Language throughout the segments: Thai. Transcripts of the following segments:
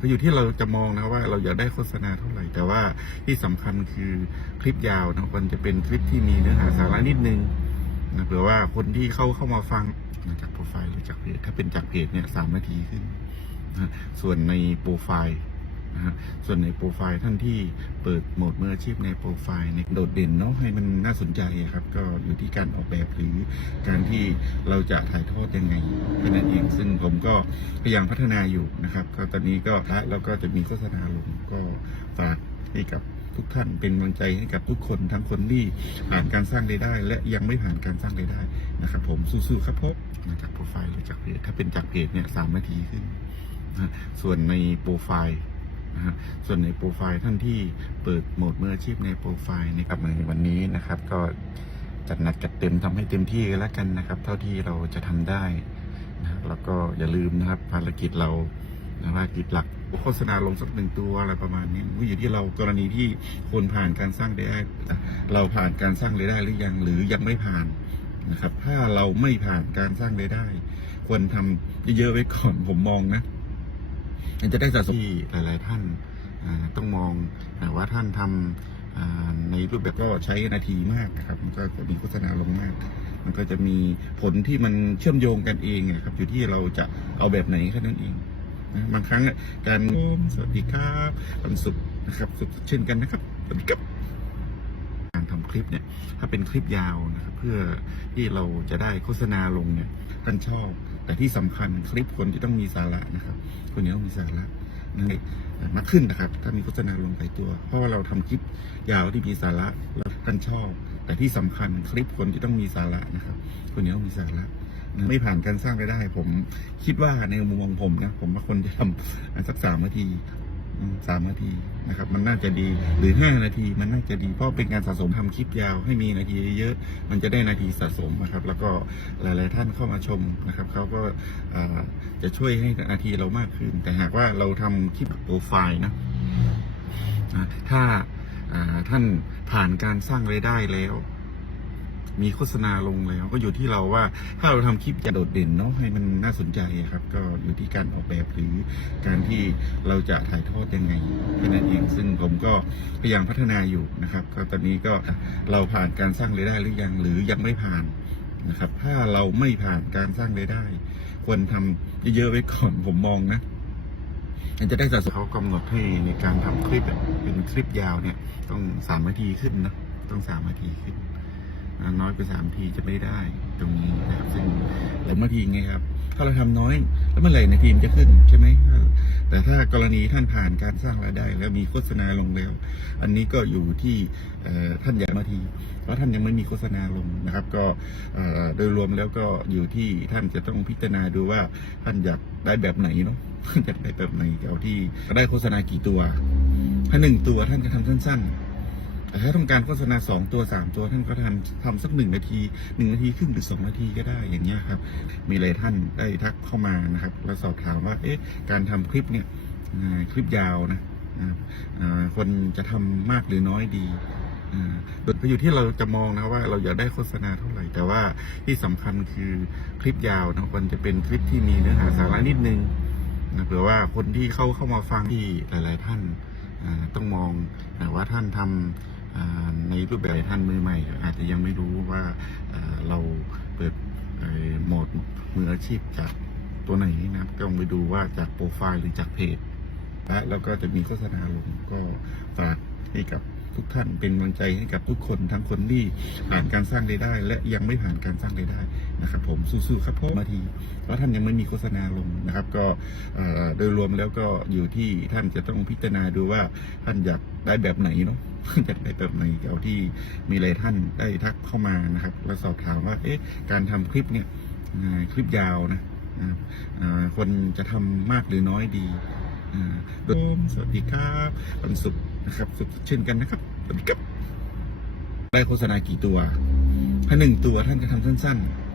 ก็อยู่ที่เราจะมองนะว่าเราอยากได้โฆษณาเท่าไหร่ แต่ว่าที่สำคัญคือคลิปยาวนะมันจะเป็นคลิปที่มีเนื้อหาสาระนิดนึงนะเผื่อว่าคนที่เข้าเข้ามาฟังนะจากโปรไฟล์หรือจากเพจถ้าเป็นจากเพจเนี่ยสามนาทีขึ้นนะส่วนในโปรไฟล์ นะฮะส่วนในโปรไฟล์ท่านที่เปิดโหมดมืออาชีพในโปรไฟล์ในยโดดเด่นเนาะให้มันน่าสนใจครับ ก็อยู่ที่การออกแบบหรือการที่เราจะถ่ายทอดยังไงแค่นั้นเองซึ่งผมก็พยายามพัฒนาอยู่นะครับก็ตอนนี้ก็ท้ายแล้วก็จะมีโฆษณาลงก็ฝากให้กับทุกท่านเป็นกำลังใจให้กับทุกคนทั้งคนที่ผ่านการสร้างรายได้ และยังไม่ผ่านการสร้างรายได้นะครับ ผมสู้ๆครับผมมาจากโปรไฟล์หรือจากเพจถ้าเป็นจากเพจเนี่ยสามนาทีขึ้นนะส่วนในโปรไฟล์ นะฮะส่วนในโปรไฟล์ท่านที่เปิดโหมดมืออาชีพในโปรไฟล์ในกับในวันนี้นะครับก็จัดหนักจัดเต็มทำให้เต็มที่กันแล้วกันนะครับ เท่าที่เราจะทำได้นะครับแล้วก็อย่าลืมนะครับภารกิจเราภารกิจหลักโฆษณาลงสักหนึ่งตัวอะไรประมาณนี้อยู่ที่เรากรณีที่คนผ่านการสร้างรายได้เราผ่านการสร้างรายได้หรือยังหรือยังไม่ผ่านนะครับ ถ้าเราไม่ผ่านการสร้างรายได้ ควรทำเยอะๆไว้ก่อนผมมองนะ มันจะได้สะสมที่หลายๆท่านต้องมองว่าท่านทำอ่าในรูปแบบก็ใช้นาทีมากนะครับ มันก็จะมีโฆษณาลงมาก มันก็จะมีผลที่มันเชื่อมโยงกันเองนะครับ อยู่ที่เราจะเอาแบบไหนแค่นั้นเองนะบางครั้งการสวัสดีครับวันศุกร์นะครับสุขเช่นกันนะครับสวัสดีครับการทำคลิปเนี่ย ถ้าเป็นคลิปยาวนะครับ เพื่อที่เราจะได้โฆษณาลงเนี่ยท่านชอบ แต่ที่สำคัญคลิปคนที่ต้องมีสาระนะครับคนนี้ต้องมีสาระนั่นมากขึ้นนะครับ ถ้ามีโฆษณาลงไปตัว เพราะว่าเราทำคลิปยาวที่มีสาระแล้วท่านชอบ แต่ที่สำคัญคลิปคนที่ต้องมีสาระนะครับคนนี้ต้องมีสาระนะไม่ผ่านการสร้างรายได้ ผมคิดว่าในมุมมองผมนะผมว่าคนจะทำสักสามนาที สามนาทีนะครับ มันน่าจะดีหรือห้านาทีมันน่าจะดีเพราะเป็นการสะสมทำคลิปยาวให้มีนาทีเยอะมันจะได้นาทีสะสมนะครับ แล้วก็หลาย ๆ ท่านเข้ามาชมนะครับเขาก็าจะช่วยให้นาทีเรามากขึ้น แต่หากว่าเราทำคลิปโปรไฟล์นะถ้าาท่านผ่านการสร้างรายได้แล้ว มีโฆษณาลงแล้ว ก็อยู่ที่เราว่าถ้าเราทำคลิปจะโดดเด่นเนาะให้มันน่าสนใจครับ ก็อยู่ที่การออกแบบหรือการที่เราจะถ่ายทอดยังไงแค่นั้นเอง ซึ่งผมก็พยายามพัฒนาอยู่นะครับ ก็ตอนนี้ก็เราผ่านการสร้างรายได้หรือยังหรือยังไม่ผ่านนะครับ ถ้าเราไม่ผ่านการสร้างรายได้ ควรทำเยอะๆไว้ก่อนผมมองนะมันจะได้สะสมเขากำหนดให้ในการทำคลิปเป็นคลิปยาวเนี่ย ต้องสามนาทีขึ้นนะ ต้องสามนาทีขึ้น น้อยกว่าสามทีจะไม่ได้ตรงนี้นะครับซึ่งหลายนาทีไงครับ ถ้าเราทำน้อยแล้วเมื่อไหร่ในทีมจะขึ้นใช่ไหมแต่ถ้ากรณีท่านผ่านการสร้างรายได้ แล้วมีโฆษณาลงแล้ว อันนี้ก็อยู่ที่ท่านอยากนาทีเพราท่านยังไม่มีโฆษณาลงนะครับ ก็โดยรวมแล้วก็อยู่ที่ท่านจะต้องพิจารณาดูว่าท่านอยากได้แบบไหนเนาะอยากได้แบบไหนเอาที่ได้โฆษณากี่ตัว ถ้าหนึ่งตัวท่านก็ทำสั้น ๆ แต่ถ้าต้องการโฆษณาสองตัวสามตัวท่านก็ทำทำสักหนึ่งนาทีหนึ่งนาทีครึ่งหรือสองนาทีก็ได้อย่างเงี้ยครับ มีหลายท่านได้ทักเข้ามานะครับแล้วสอบถามว่าเอ๊ะการทำคลิปเนี่ยคลิปยาวนะคนจะทำมากหรือน้อยดีอ่าโดยอยู่ที่เราจะมองนะว่าเราอยากได้โฆษณาเท่าไหร่ แต่ว่าที่สำคัญคือคลิปยาวนะมันจะเป็นคลิปที่มีเนื้อหาสาระนิดนึงนะเผื่อว่าคนที่เข้าเข้ามาฟังที่หลาย ๆ ท่านอ่าต้องมองว่าท่านทำอ่า ในรูปแบบท่านมือใหม่ อาจจะยังไม่รู้ว่าเราเปิดโหมดมืออาชีพจากตัวไหนนะครับก็ลองไปดูว่าจากโปรไฟล์หรือจากเพจและแล้วก็จะมีโฆษณาลงก็ฝากให้กับทุกท่านเป็นกำลังใจให้กับทุกคนทั้งคนที่ผ่านการสร้างรายได้ และยังไม่ผ่านการสร้างรายได้นะครับ ผมสู้ๆครับผมนาทีเพราท่านยังไม่มีโฆษณาลงนะครับ ก็โดยรวมแล้วก็อยู่ที่ท่านจะต้องพิจารณาดูว่าท่านอยากได้แบบไหนเนาะ อยากได้แบบไหนเอาที่มีหลายท่านได้ทักเข้ามานะครับแล้วสอบถามว่าเอ๊ะการทำคลิปเนี่ยคลิปยาวนะคนจะทำมากหรือน้อยดีโดยสวัสดีครับวันศุกร์นะครับสุขเช่นกันนะครับสวัสดีครับได้โฆษณากี่ตัว ถ้าหนึ่งตัวท่านก็ทำสั้น ๆ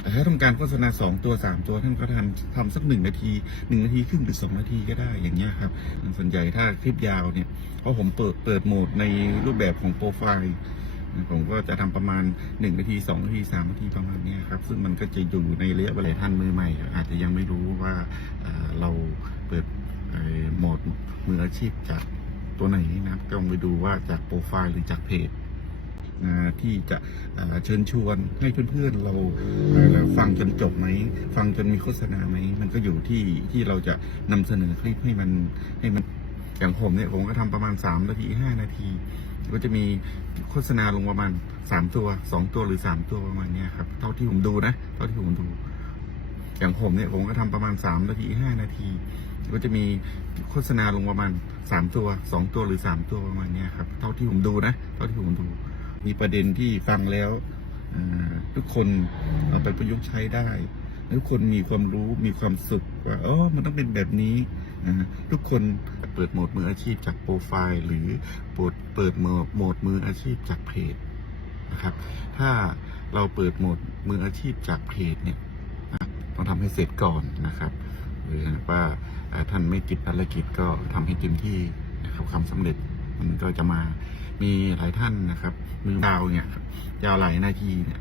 แต่ถ้าต้องการโฆษณาสองตัวสามตัวท่านก็ทำทำสักหนึ่งนาทีหนึ่งนาทีครึ่งหรือสองนาทีก็ได้อย่างเงี้ยครับส่วนใหญ่ถ้าคลิปยาวเนี่ยเพราะผมเปิดเปิดโหมดในรูปแบบของโปรไฟล์ผมก็จะทำประมาณหนึ่งนาทีสองนาทีสามนาทีประมาณนี้ครับ ซึ่งมันก็จะอยู่ในระยะเวลาท่านมือใหม่ อาจจะยังไม่รู้ว่าเราเปิดโหมดมืออาชีพจากตัวไหนนะครับก็ลองไปดูว่าจากโปรไฟล์หรือจากเพจ นะที่จะเชิญชวนให้เพื่อนๆเราฟังจนจบไหมฟังจนมีโฆษณาไหมมันก็อยู่ที่ที่เราจะนำเสนอคลิปให้มันให้มันอย่างผมเนี่ยผมก็ทำประมาณ3นาที5นาที ก็จะมีโฆษณาลงประมาณ 3 ตัว 2 ตัวหรือ 3 ตัวประมาณเนี้ยครับเท่าที่ผมดูนะเท่าที่ผมดู อย่างผมเนี่ยผมก็ทำประมาณ3นาที5นาทีก็จะมีโฆษณาลงประมาณ 3 ตัว 2 ตัวหรือ 3 ตัวประมาณเนี้ยครับเท่าที่ผมดูนะเท่าที่ผมดู มีประเด็นที่ฟังแล้วทุกคนเอาไปประยุกต์ใช้ได้ ทุกคนมีความรู้มีความสุขว่าอ๋อมันต้องเป็นแบบนี้ทุกคนเปิดโหมดมืออาชีพจากโปรไฟล์ หรือเปิดเปิดโหมดมืออาชีพจากเพจนะครับ ถ้าเราเปิดโหมดมืออาชีพจากเพจเนี่ยต้องทำให้เสร็จก่อนนะครับหรือว่าท่านไม่ติดภารกิจก็ทำให้เต็มที่นะครับความสำเร็จมันก็จะมา มีหลายท่านนะครับ มือยาวเนี่ยยาวหลายนาทีเนี่ย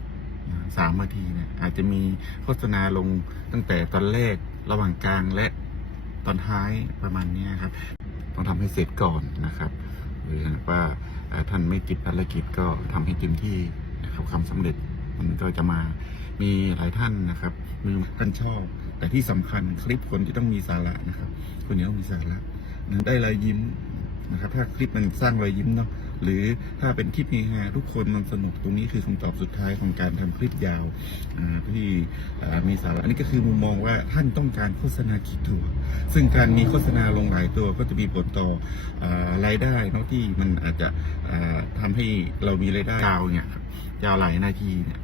สามนาทีเนี่ยอาจจะมีโฆษณาลงตั้งแต่ตอนแรกระหว่างกลางและตอนท้ายประมาณนี้ครับ ต้องทำให้เสร็จก่อนนะครับหรือว่าท่านไม่ติดภารกิจก็ทำให้เต็มที่นะครับความสำเร็จมันก็จะมามีหลายท่านนะครับมีท่านชอบ แต่ที่สำคัญคลิปคนที่ต้องมีสาระนะครับคนนี้ต้องมีสาระได้รอยยิ้มนะครับ ถ้าคลิปมันสร้างรอยยิ้มเนาะ หรือถ้าเป็นคลิปเฮฮาทุกคนมันสนุกตรงนี้คือคำตอบสุดท้ายของการทำคลิปยาวที่มีสาระอันนี้ก็คือมุมมองว่าท่านต้องการโฆษณากี่ตัว ซึ่งการมีโฆษณาลงหลายตัวก็จะมีผลต่ออรายได้เนาะที่มันอาจจะอ่าทำให้เรามีรายได้ยาวเนี่ยยาวหลายนาทีเนี่ย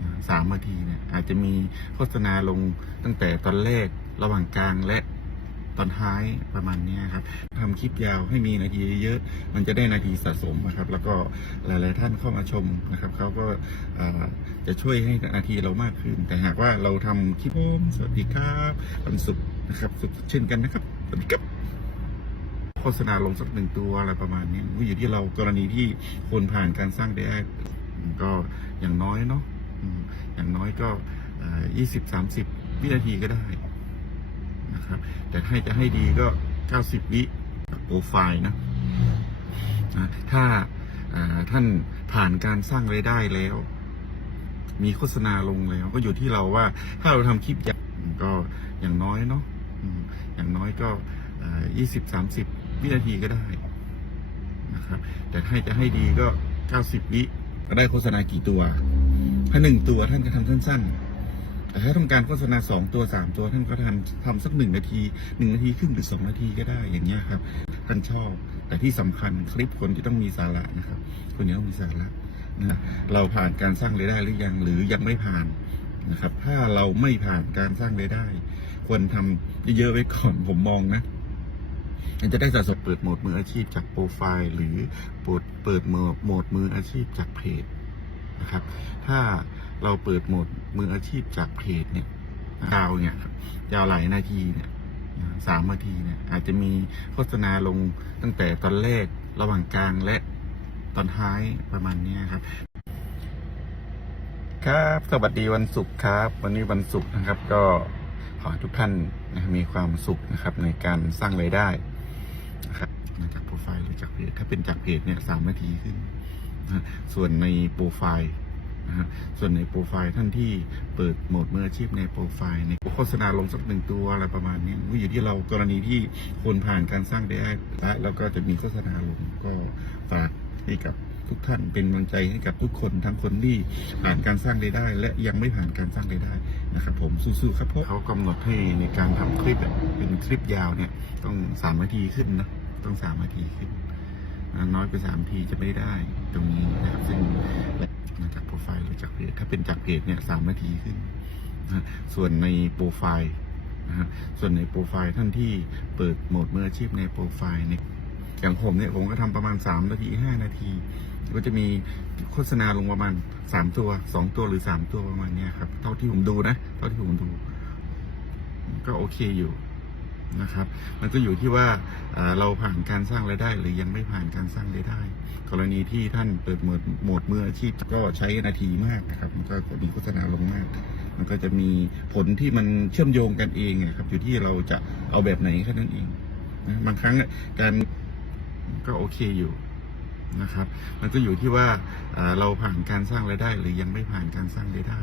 อ่าสามนาทีเนี่ยอาจจะมีโฆษณาลงตั้งแต่ตอนแรกระหว่างกลางและ ตอนท้ายประมาณนี้ครับทำคลิปยาวให้มีนาทีเยอะ มันจะได้นาทีสะสมนะครับ แล้วก็หลาย ๆ ท่านเข้ามาชมนะครับเขาก็าจะช่วยให้นาทีเรามากขึ้น แต่หากว่าเราทำคลิปมสวัสดีครับวันศุกร์นะครับสุขเช่นกันนะครับสวัสดีครับโฆษณาลงสักหนึ่งตัวอะไรประมาณนี้อยู่ที่เรากรณีที่คนผ่านการสร้างได้ก็อย่างน้อยเนาะอย่างน้อยก็ยี่สิบสามสิบวินาทีก็ได้ นะครับ แต่ให้จะให้ดีก็ 90 วิโปรไฟล์นะนะถ้าท่านผ่านการสร้างรายได้แล้ว มีโฆษณาลงแล้ว ก็อยู่ที่เราว่า ถ้าเราทำคลิปยาวก็อย่างน้อยเนาะอย่างน้อยก็ยี่สิบสามสิบวินาทีก็ได้นะครับ แต่ให้จะให้ดีก็90วิก็ได้โฆษณากี่ตัว ถ้าหนึ่งตัวท่านก็ทำสั้น ๆ แต่ถ้าต้องการโฆษณาสองตัวสามตัวท่านก็ทำทำสักหนึ่งนาทีหนึ่งนาทีครึ่งหรือสองนาทีก็ได้อย่างเงี้ยครับท่านชอบ แต่ที่สำคัญคลิปคนที่ต้องมีสาระนะครับคนนี้ต้องมีสาระนะเราผ่านการสร้างรายได้หรือยังหรือยังไม่ผ่านนะครับถ้าเราไม่ผ่านการสร้างรายได้ ควรทำเยอะๆไว้ก่อนผมมองนะมันจะได้สะสมเปิดโหมดมืออาชีพจากโปรไฟล์ หรือเปิดเปิดโหมดมืออาชีพจากเพจนะครับ ถ้า เราเปิดโหมดมืออาชีพจากเพจเนี่ยยาวเนี่ยครับยาวหลายนาทีเนี่ยสามนาทีเนี่ยอาจจะมีโฆษณาลงตั้งแต่ตอนแรกระหว่างกลางและตอนท้ายประมาณเนี้ยครับ ครับ สวัสดีวันศุกร์ครับ วันนี้วันศุกร์นะครับ ก็ขอให้ทุกท่านนะมีความสุขนะครับในการสร้างรายได้นะครับมาจากโปรไฟล์หรือจากเพจถ้าเป็นจากเพจเนี่ยสามนาทีขึ้นนะส่วนในโปรไฟล์ นะฮะส่วนในโปรไฟล์ท่านที่เปิดโหมดมืออาชีพในโปรไฟล์ในโฆษณาลงสักหนึ่งตัวอะไรประมาณนี้ก็อยู่ที่เรากรณีที่คนผ่านการสร้างรายได้และแล้วก็จะมีโฆษณาลงก็ฝากให้กับทุกท่านเป็นกำลังใจให้กับทุกคนทั้งคนที่ผ่านการสร้างรายได้ และยังไม่ผ่านการสร้างรายได้นะครับผมสู้ๆครับเพราะเขากำหนดให้ในการทำคลิปอะเป็นคลิปยาวเนี่ยต้องสามนาทีขึ้นนะต้องสามนาทีขึ้น น้อยกว่าสามนาทีจะไม่ได้ตรงนี้นะครับซึ่ง มาจากโปรไฟล์หรือจากเพจถ้าเป็นจากเพจเนี่ยสามนาทีขึ้นนะส่วนในโปรไฟล์นะฮะส่วนในโปรไฟล์ท่านที่เปิดโหมดมืออาชีพในโปรไฟล์เนี่ยอย่างผมเนี่ยผมก็ทำประมาณสามนาทีห้านาที ก็จะมีโฆษณาลงประมาณสามตัวสองตัวหรือสามตัวประมาณเนี้ยครับ เท่าที่ผมดูนะเท่าที่ผมดู ก็โอเคอยู่นะครับ มันก็อยู่ที่ว่าเราผ่านการสร้างรายได้ หรือยังไม่ผ่านการสร้างรายได้ กรณีที่ท่านเปิดโหมดโหมดมืออาชีพก็ใช้นาทีมากนะครับ มันก็มีโฆษณาลงมาก มันก็จะมีผลที่มันเชื่อมโยงกันเองนะครับ อยู่ที่เราจะเอาแบบไหนแค่นั้นเองนะบางครั้งการก็โอเคอยู่นะครับ มันก็อยู่ที่ว่าเราผ่านการสร้างรายได้ หรือยังไม่ผ่านการสร้างรายได้